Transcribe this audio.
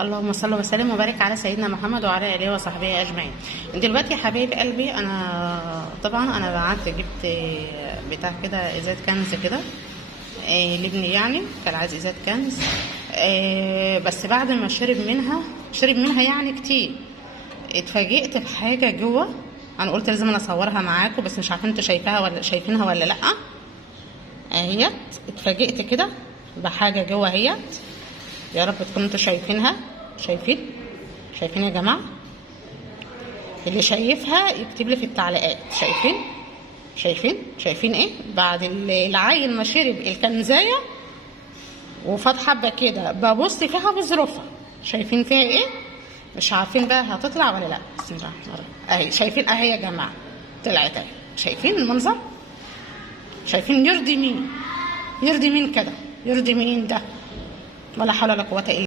اللهم صل وسلم وبارك على سيدنا محمد وعلى اله وصحبه اجمعين. دلوقتي يا حبايب قلبي، انا قعدت جبت بتاع كده ازازه كنز كده لابني، يعني كان عايز ازازه كنز. بس بعد ما شرب منها يعني كتير، اتفاجئت بحاجه جوه. انا قلت لازم انا اصورها معاكم، بس مش عارفه انتوا شايفينها ولا لا. اهيت اتفاجئت كده بحاجه جوه اهيت. يا رب تكونوا انتوا شايفينها. شايفين يا جماعه؟ اللي شايفها يكتب لي في التعليقات. شايفين ايه؟ بعد العيل ما شرب الكنزايه وفات حبه كده، ببص فيها بظروفها. شايفين فيها ايه؟ مش عارفين بقى هتطلع ولا لا. بسم الله الرحمن الرحيم. اهي شايفين اهي يا جماعه، طلعت اهي. شايفين المنظر؟ شايفين؟ يرضي مين كده؟ يرضي مين ده؟ ولا حول ولا قوه الا